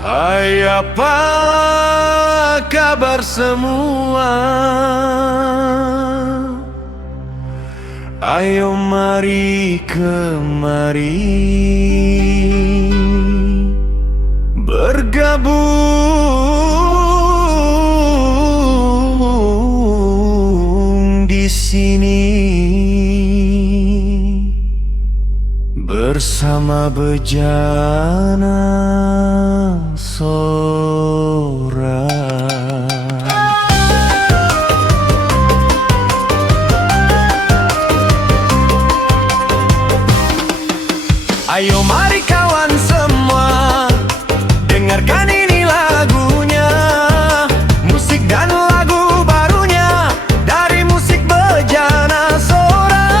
Hai, apa kabar semua? Ayo mari kemari bergabung di sini bersama Bejana Sora. Ayo mari kawan semua, dengarkan ini lagunya, musik dan lagu barunya dari musik Bejana Sora.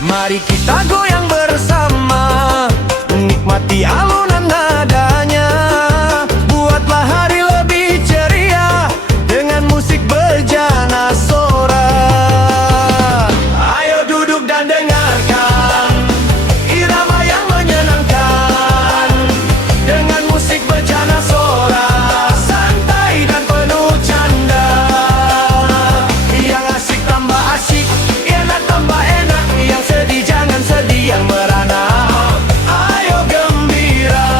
Mari kita goyang bersama, nikmati alunan nadanya, buatlah hari lebih ceria dengan musik Bejana Sora. Ayo duduk dan dengarkan irama yang menyenangkan dengan musik Bejana Sora, santai dan penuh canda, yang asik tambah asik, enak tambah enak, yang sedih jangan sedih, yang merana ayo gembira.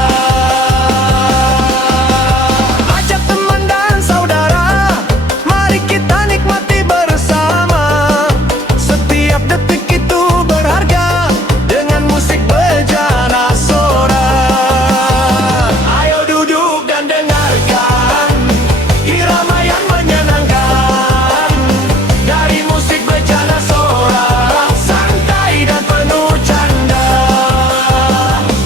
Ajak teman dan saudara, mari kita nikmati bersama, setiap detik itu berharga dengan musik Bejana Sora. Ayo duduk dan dengarkan irama yang menyenangkan dari musik Bejana Sora, santai dan penuh canda,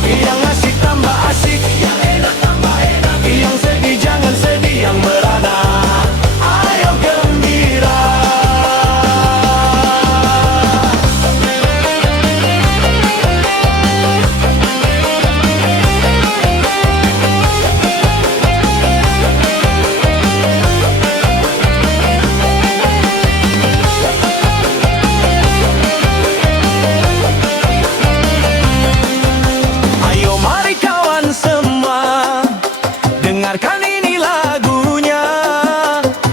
yang asik tambah asik, yang enak tambah enak, yang sedih jangan sedih, yang merana ayo gembira. Ayo mari kawan semua, dengarkan ini lagunya,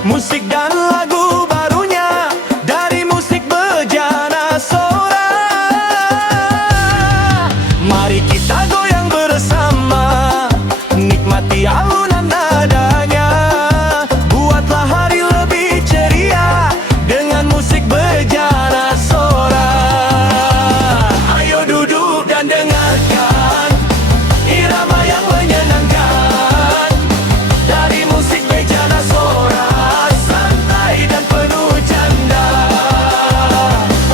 musik dan lagu barunya dari musik Bejana Sora. Mari kita goyang bersama, nikmati alunan nadanya, buatlah hari lebih ceria dengan musik Bejana Sora. Ayo duduk dan dengarkan irama yang menyenangkan dari musik Bejana Sora, santai dan penuh canda,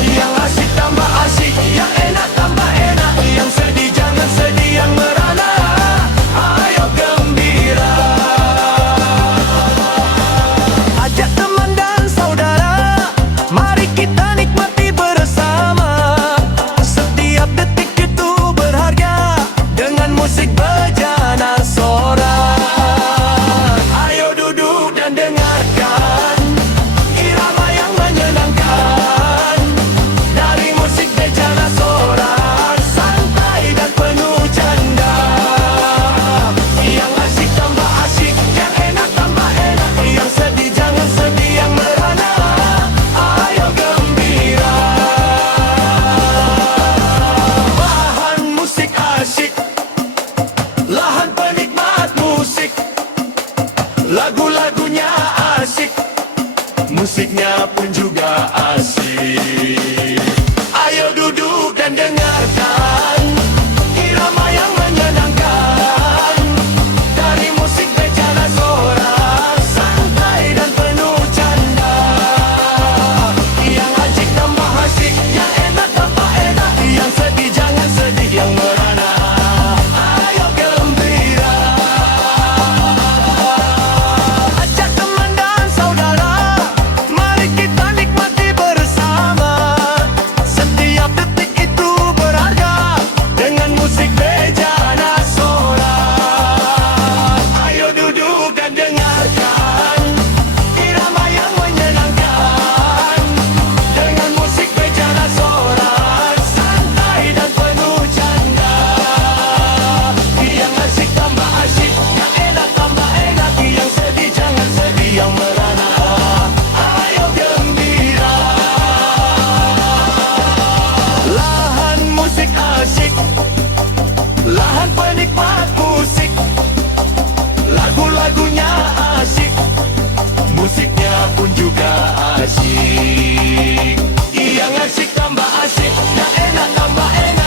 yang asik tambah asik, yang enak tambah enak, yang sedih jangan sedih, yang merana ayo gembira. Ajak teman dan saudara, mari kita nikmati bersama, setiap detik itu berharga dengan musik Bejana Sora. Ayo duduk dan dengarkan irama yang menyenangkan dari musik Bejana Sora, santai dan penuh canda, yang asik tambah asik, yang enak tambah enak, yang sedih jangan sedih, yang merana ayo gembira. Bahan musik asik, lahan penikmat musik, lagu-lagunya asik, musiknya pun juga asik. Ayo duduk dan dengarkan irama yang menyenangkan dari musik Bejana Sora, santai dan penuh canda, yang asik tambah asik, yang enak tambah enak, yang sedih jangan sedih, yang merana ayo gembira. Ajak teman dan saudara, mari kita nikmati bersama, setiap detik itu berharga dengan musik Bejana Sora. Ayo duduk dan dengarkan irama yang menyenangkan dengan musik Bejana Sora, santai dan penuh canda, yang dapat musik. Lagu-lagunya asik, musiknya pun juga asik. Yang asik tambah asik, yang enak tambah enak.